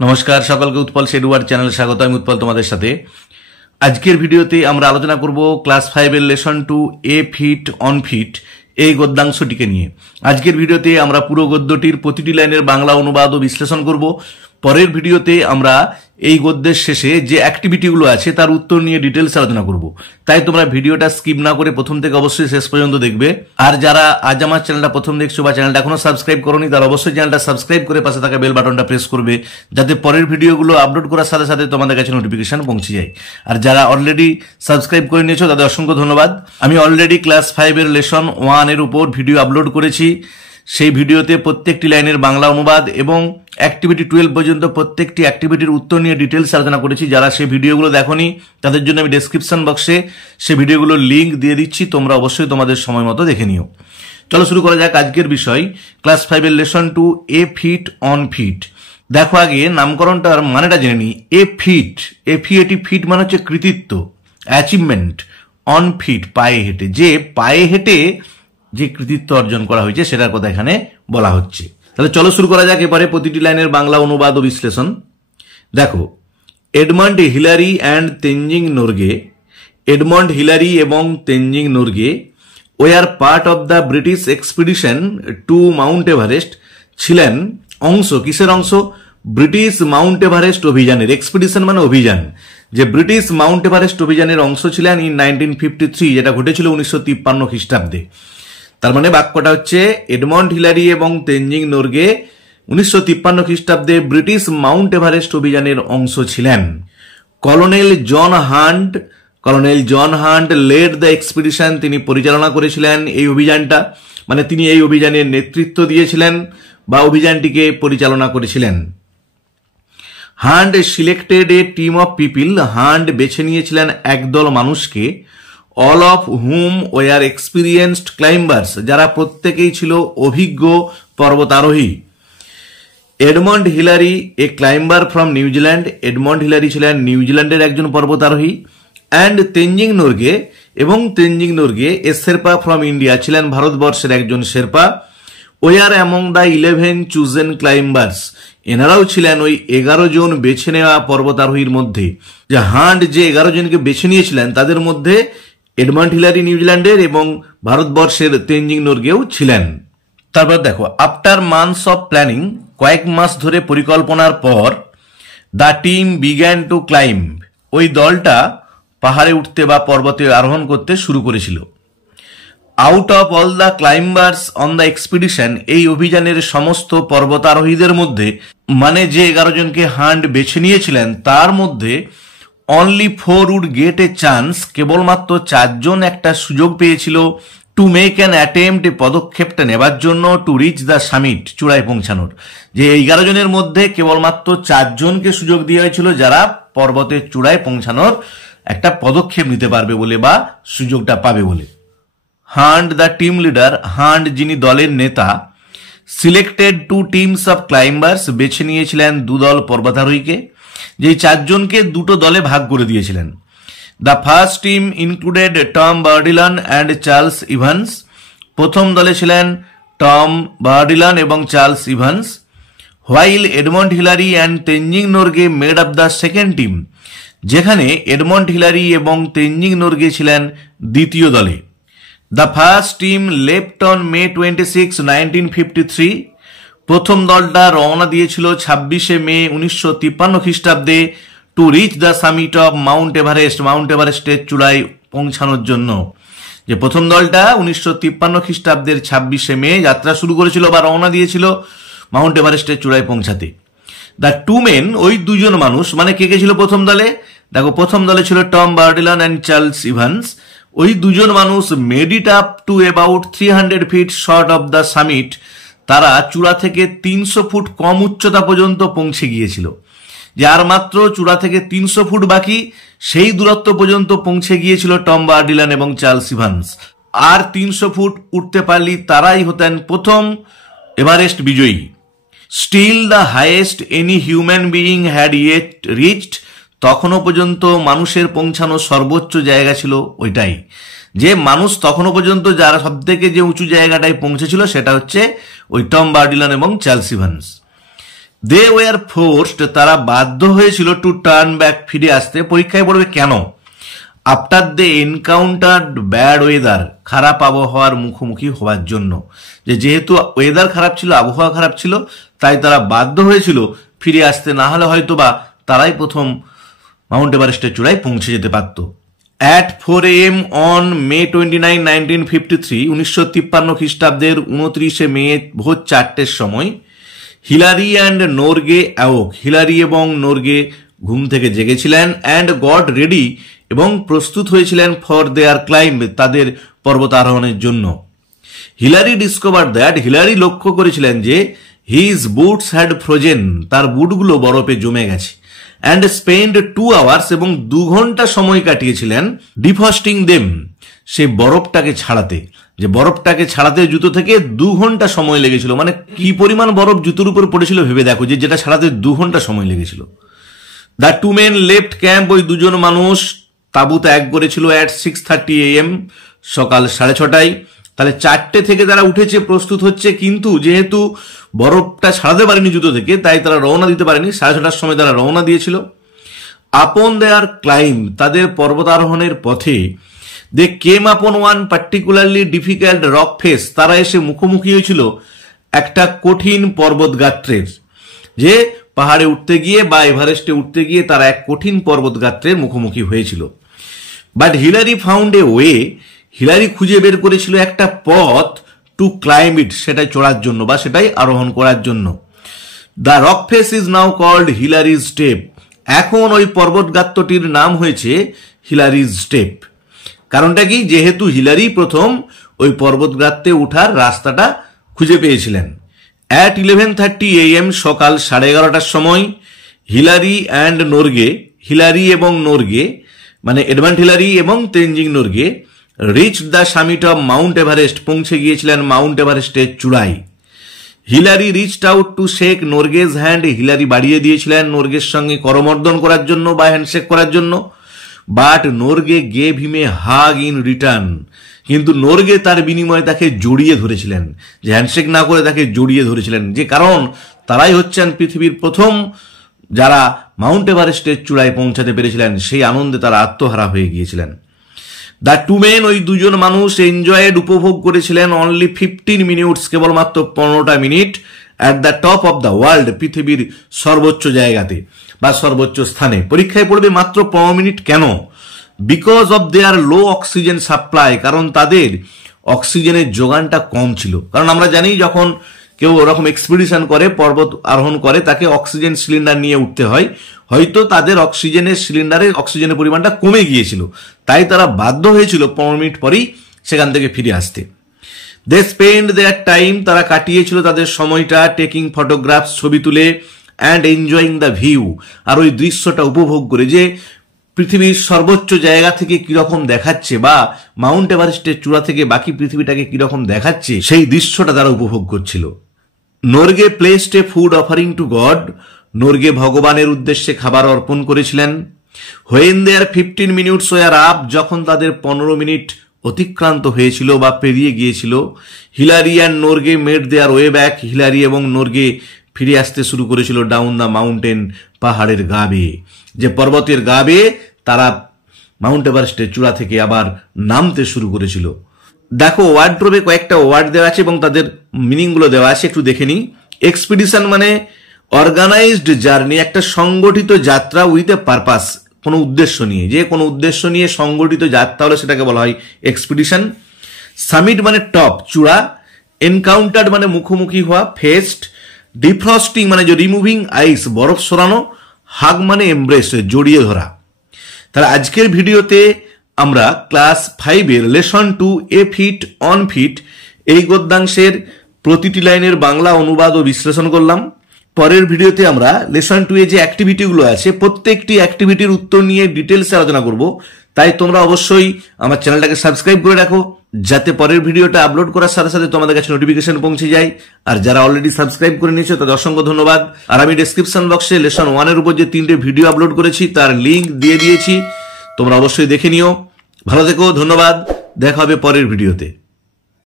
নমস্কার সকলকে উৎপল শেডুয়ার চ্যানেলে স্বাগত। আমি উৎপল তোমাদের সাথে। আজকের ভিডিওতে আমরা আলোচনা করব ক্লাস 5 এর lesson 2 A fit on feet এই গদ্যাংশটিকে নিয়ে। আজকের ভিডিওতে আমরা পুরো গদ্যটির প্রতিটি লাইনের বাংলা অনুবাদ ও বিশ্লেষণ করব। পরের ভিডিওতে আমরা এই গদ্যের শেষে যে অ্যাক্টিভিটিগুলো আছে তার উত্তর নিয়ে ডিটেলস আলোচনা করব। তাই তোমরা ভিডিওটা স্কিপ না করে প্রথম থেকে অবশ্যই শেষ পর্যন্ত দেখবে। আর যারা আজ আমার চ্যানেলটা প্রথম দেখছো বা চ্যানেলটা এখনো সাবস্ক্রাইব করোনি, তারা অবশ্যই চ্যানেলটা সাবস্ক্রাইব করে পাশে থাকা বেল বাটনটা প্রেস করবে, যাতে পরের ভিডিওগুলো আপলোড করার সাথে সাথে তোমাদের কাছে নোটিফিকেশন পৌঁছে যায়। আর যারা অলরেডি সাবস্ক্রাইব করে নিয়েছো তাদের অসংখ্য ধন্যবাদ। আমি অলরেডি ক্লাস 5 এর লেসন 1 এর উপর ভিডিও আপলোড করেছি। সেই ভিডিওতে প্রত্যেকটি লাইনের বাংলা অনুবাদ এবং অ্যাক্টিভিটি 12 পর্যন্ত প্রত্যেকটি অ্যাক্টিভিটির উত্তর নিয়ে ডিটেলস আলোচনা করেছি। যারা সেই ভিডিওগুলো দেখোনি তাদের জন্য আমি ডেসক্রিপশন বক্সে সেই ভিডিওগুলোর লিঙ্ক দিয়ে দিচ্ছি, তোমরা অবশ্যই তোমাদের সময় মতো দেখে নিও। চলো শুরু করা যাক আজকের বিষয়, ক্লাস 5 এর lesson 2 A fit on feet. দেখো আগে নামকরণটার মানেটা জেনে নিই। এ ফিট, ফিট মানে হচ্ছে কৃতিত্ব, অ্যাচিভমেন্ট। অন ফিট পায়ে হেঁটে, যে পায়ে হেঁটে যে কৃতিত্ব অর্জন করা হয়েছে সেটার কথা এখানে বলা হচ্ছে। তাহলে চলো শুরু করা যাক এবারে প্রতিটি লাইনের বাংলা অনুবাদ ও বিশ্লেষণ। দেখো, Edmund Hillary and Tenzing Norgay, Edmund Hillary এবং Tenzing Norgay were part of the British expedition to Mount Everest, ছিলেন অংশ, কিসের অংশ? ব্রিটিশ মাউন্ট এভারেস্ট অভিযানের। এক্সপিডিশন মানে অভিযান, যে ব্রিটিশ মাউন্ট এভারেস্ট অভিযানের অংশ ছিলেন ইন 1953, যেটা ঘটেছিল 1953 খ্রিস্টাব্দে। তার মানে বাক্যটা হচ্ছে এডমন্ড হিলারি এবং তেনজিং নোরগে 1953 খ্রিস্টাব্দে ব্রিটিশ মাউন্ট এভারেস্ট অভিযানের অংশ ছিলেন। Colonel John Hunt led the expedition, তিনি পরিচালনা করেছিলেন এই অভিযানটা, মানে তিনি এই অভিযানের নেতৃত্ব দিয়েছিলেন বা অভিযানটিকে পরিচালনা করেছিলেন। Hunt selected a team of people, Hunt বেছে নিয়েছিলেন একদল মানুষকে, all of whom were experienced climbers, যারা প্রত্যেকেই ছিল অভিজ্ঞ পর্বতারোহী। Edmund Hillary a climber from New Zealand, Edmund Hillary ছিলেন নিউজিল্যান্ডের একজন পর্বতারোহী। অ্যান্ড তেনজিং নোরগে, এবং Tenzing Norgay a Sherpa from India, ছিলেন ভারতবর্ষের একজন Sherpa. Were among the 11 chosen climbers, এনারাও ছিলেন ওই 11 জন বেছে নেওয়া পর্বতারোহীর মধ্যে। যে হান্ট যে 11 জনকে বেছে নিয়েছিলেন তাদের মধ্যে এডমন্ড হিলারি নিউজিল্যান্ডের এবং ভারতবর্ষের তেনজিং নোরগেও ছিলেন। তারপর দেখো, আফটার মান্থস অফ প্ল্যানিং, কয়েক মাস ধরে পরিকল্পনার পর, the team began to climb, ওই দলটা পাহাড়ে উঠতে বা পর্বতে আরোহণ করতে শুরু করেছিল। Out of all the climbers on the expedition, এই অভিযানের সমস্ত পর্বতারোহীদের মধ্যে, মানে যে 11 জনকে হান্ট বেছে নিয়েছিলেন তার মধ্যে only 4 would get a chance, কেবলমাত্র 4 জন একটা সুযোগ পেয়েছিল, টু মেক অ্যান অ্যাটেম্পট, পদক্ষেপটা নেবার জন্য, টু রিচ দ্য সামিট, চূড়ায় পৌঁছানোর। যে 11 জনের মধ্যে কেবলমাত্র 4 জনকে সুযোগ দেওয়া হয়েছিল যারা পর্বতের চূড়ায় পৌঁছানোর একটা পদক্ষেপ নিতে পারবে বলে বা সুযোগটা পাবে বলে। Hunt the team leader, hunt যিনি দলের নেতা, সিলেক্টেড 2 টিমস অফ ক্লাইম্বার্স, বেছে নিয়েছিলেন 2 দল পর্বতারোহীকে, যে 4 জনকে 2টো দলে ভাগ করে দিয়েছিলেন। The first team included Tom Bourdillon and Charles Evans, প্রথম দলে ছিলেন টম বার্ডিলান এবং Charles Evans. While Edmund Hillary and Tenzing Norgay made of the second team, যেখানে এডমন্ড হিলারি এবং তেনজিং নোরগে ছিলেন দ্বিতীয় দলে। The first team left on May 26, 1953, প্রথম দলটা রওনা দিয়েছিল 26শে মে 1953 খ্রিস্টাব্দে, to reach the summit of Mount Everest, Mount এভারেস্টের চূড়ায় পৌঁছানোর জন্য। যে প্রথম দলটা 1953 খ্রিস্টাব্দের 26শে মে যাত্রা শুরু করেছিল বা রওনা দিয়েছিল মাউন্ট এভারেস্টের চূড়ায় পৌঁছাতে। দ্য 2 মেন, ওই 2 জন মানুষ, মানে কে কে ছিল প্রথম দলে? দেখো, প্রথম দলে ছিল Tom Bourdillon and Charles Evans. ওই 2 জন মানুষ made it up to about 300 feet short of the summit, তারা চূড়া থেকে 300 ফুট কম উচ্চতা পর্যন্ত পৌঁছে গিয়েছিল। যে আর মাত্র চূড়া থেকে 300 ফুট বাকি, সেই দূরত্ব পর্যন্ত পৌঁছে গিয়েছিল টম বার্ডিলান এবং চার্লস ইভান্স। আর 300 ফুট উঠতে পারলে তারাই হতেন প্রথম এভারেস্ট বিজয়ী। Still the highest any human being had yet reached, তখনও পর্যন্ত মানুষের পৌঁছানো সর্বোচ্চ জায়গা ছিল ওইটাই। যে মানুষ তখনও পর্যন্ত যারা সব থেকে যে উঁচু জায়গাটায় পৌঁছেছিল সেটা হচ্ছে ওই টম বার্ডিলান এবং Charles Evans. They were forced, তারা বাধ্য হয়েছিল টু টার্ন ব্যাক, ফিরে আসতে। পরীক্ষায় পড়বে কেন? After they encountered bad weather, খারাপ আবহাওয়ার মুখোমুখি হওয়ার জন্য। যেহেতু ওয়েদার খারাপ ছিল, আবহাওয়া খারাপ ছিল, তাই তারা বাধ্য হয়েছিল ফিরে আসতে, না হলে হয়তো বা তারাই প্রথম মাউন্ট এভারেস্টের চূড়ায় পৌঁছে যেতে পারত। অ্যাট 4 AM অন মে 29, 1953, 1953 খ্রিস্টাব্দের 29শে মে ভোর 4টের সময় হিলারি অ্যান্ড নোরগে অ্যাওক, হিলারি এবং নোরগে ঘুম থেকে জেগেছিলেন, অ্যান্ড গট রেডি, এবং প্রস্তুত হয়েছিলেন ফর দেয়ার ক্লাইম্ব, তাদের পর্বতারোহণের জন্য। হিলারি ডিসকভার দ্যাট, হিলারি লক্ষ্য করেছিলেন যে হিজ বুটস হ্যাড ফ্রোজেন, তার বুটগুলো বরফে জমে গেছে, অ্যান্ড স্পেন্ড 2 আওয়ার্স, এবং 2 ঘন্টা সময় কাটিয়েছিলেন ডিফ্রস্টিং দেম, সে বরফটাকে ছাড়াতে। যে বরফটাকে ছাড়াতে জুতো থেকে 2 ঘন্টা সময় লেগেছিল, মানে কি পরিমাণ বরফ জুতোর উপর পড়েছিল ভেবে দেখো, যে যেটা ছাড়াতে 2 ঘন্টা সময় লেগেছিল। দ্য 2 men লেফট ক্যাম্প, ওই 2জন মানুষ তাঁবু ত্যাগ করেছিল অ্যাট 6:30 AM, সকাল 6:30টায়। তাহলে 4টে থেকে তারা উঠেছে, প্রস্তুত হচ্ছে, কিন্তু যেহেতু বরফটা ছাড়াতে পারেনি জুতো থেকে, তাই তারা রওনা দিতে পারেনি। 6:30টার সময় তারা রওনা দিয়েছিল। আপন দেয়ার ক্লাইম্ব, তাদের পর্বতারোহণের পথে, they came upon one particularly difficult rock face, তারা এসে মুখোমুখি হয়েছিল একটা কঠিন পর্বতগাত্রের। যে পাহাড়ে উঠতে গিয়ে বা এভারেস্টে উঠতে গিয়ে তারা এক কঠিন পর্বতগাত্রের মুখোমুখি হয়েছিল। But Hillary found a way, Hillary খুঁজে বের করেছিল একটা পথ টু ক্লাইম্ব ইট, সেটাই চড়ার জন্য বা সেটাই আরোহণ করার জন্য। The rock face is now called Hillary's Step, এখন ওই পর্বতগাত্রটির নাম হয়েছে হিলারিজ স্টেপ। কারণটা কি? যেহেতু হিলারি প্রথম ওই পর্বতগাত্রে উঠার রাস্তাটা খুঁজে পেয়েছিলেন। অ্যাট 11:30 AM, সকাল 11:30টার সময় হিলারি অ্যান্ড নোরগে, হিলারি এবং নোরগে, মানে এডমান্ড হিলারি এবং Tenzing Norgay, reach the summit of Mount Everest, পৌঁছে গিয়েছিলেন মাউন্ট এভারেস্টের চূড়ায়। Hillary reached out to shake Norgay's hand, Hillary বাড়িয়ে দিয়েছিলেন নোরগের সঙ্গে করমর্দন করার জন্য বা হ্যান্ডশেক করার জন্য। But Norgay gave him a hug in return, কিন্তু নোরগে তার বিনিময়ে তাকে জড়িয়ে ধরেছিলেন, যে হ্যান্ডশেক না করে তাকে জড়িয়ে ধরেছিলেন, যে কারণ তারাই হচ্ছেন পৃথিবীর প্রথম যারা মাউন্ট এভারেস্টের চূড়ায় পৌঁছাতে পেরেছিলেন, সেই আনন্দে তারা আত্মহারা হয়ে গিয়েছিলেন। দ্য 2 men, ওই 2জন মানুষ এনজয়েড, উপভোগ করেছিলেন অনলি 15 মিনিটস, কেবলমাত্র 15টা minute, at the top of the world, পৃথিবীর সর্বোচ্চ জায়গাতে বা সর্বোচ্চ স্থানে। পরীক্ষায় পড়বে মাত্র 15 মিনিট কেন? Because of their low oxygen supply, কারণ তাদের অক্সিজেনের যোগানটা কম ছিল। কারণ আমরা জানি যখন কেউ ওরকম এক্সপিডিশন করে, পর্বত আরোহণ করে, তাকে অক্সিজেন সিলিন্ডার নিয়ে উঠতে হয়, হয়তো তাদের অক্সিজেনের সিলিন্ডারে অক্সিজেনের পরিমাণটা কমে গিয়েছিল, তাই তারা বাধ্য হয়েছিল 15 মিনিট পরেই সেখান থেকে ফিরে আসতে। দে স্পেন্ড দেয়ার টাইম, তারা কাটিয়েছিল তাদের সময়টা টেকিং ফটোগ্রাফস, ছবি তুলে, অ্যান্ড এনজয়িং দ্য ভিউ, আর ওই দৃশ্যটা উপভোগ করে, যে পৃথিবীর সর্বোচ্চ জায়গা থেকে কিরকম দেখাচ্ছে বা মাউন্ট এভারেস্টের চূড়া থেকে বাকি পৃথিবীটাকে কিরকম দেখাচ্ছে, সেই দৃশ্যটা তারা উপভোগ করছিল। Norgay placed a food offering to God, Norgay ভগবানের উদ্দেশ্যে খাবার অর্পণ করেছিলেন। When their 15 minutes were up, যখন তাদের 15 মিনিট অতিক্রান্ত হয়েছিল বা পেরিয়ে গিয়েছিল, Hillary and Norgay made their way back, Hillary এবং নোরগে ফিরে আসতে শুরু করেছিল ডাউন দ্য মাউন্টেন, পাহাড়ের গা বেয়ে, যে পর্বতের গা বেয়ে তারা মাউন্ট এভারেস্টের চূড়া থেকে আবার নামতে শুরু করেছিল। দেখো ওয়ার্ড্রোবে কয়েকটা ওয়ার্ড দেওয়া আছে এবং তাদের মিনিংগুলো দেওয়া আছে, একটু দেখে নিই। এক্সপিডিশন মানে অর্গানাইজড জার্নি, একটা সংগঠিত যাত্রা উইথ এ পারপাস, কোনো উদ্দেশ্য নিয়ে, যে কোনো উদ্দেশ্য নিয়ে সংগঠিত যাত্রা হলে সেটাকে বলা হয় এক্সপিডিশন। সামিট মানে টপ, চূড়া। এনকাউন্টার্ড মানে মুখোমুখি হওয়া, ফেস্ট। ডিফ্রস্টিং মানে যে রিমুভিং আইস, বরফ সরানো। হাগ মানে এমব্রেস, জড়িয়ে ধরা। তাহলে আজকের ভিডিওতে আমরা ক্লাস 5-এর lesson 2 A fit on feet এই গদ্যাংশের প্রতিটি লাইনের বাংলা অনুবাদ ও বিশ্লেষণ করলাম। পরের ভিডিওতে আমরা লেসন 2 এ যে অ্যাক্টিভিটিগুলো আছে প্রত্যেকটি অ্যাক্টিভিটির উত্তর নিয়ে ডিটেলসে আলোচনা করব। তাই তোমরা অবশ্যই আমার চ্যানেলটাকে সাবস্ক্রাইব করে রাখো, যাতে পরের ভিডিওটা আপলোড করার সাথে সাথে তোমাদের কাছে নোটিফিকেশন পৌঁছে যায়। আর যারা অলরেডি সাবস্ক্রাইব করে নিয়েছো তাদের অসংখ্য ধন্যবাদ। আর আমি ডেসক্রিপশন বক্সে লেসন 1 এর উপর যে 3টে ভিডিও আপলোড করেছি তার লিঙ্ক দিয়ে দিয়েছি, তোমরা অবশ্যই দেখে নিও। ভালো থেকো, ধন্যবাদ, দেখা হবে পরের ভিডিওতে।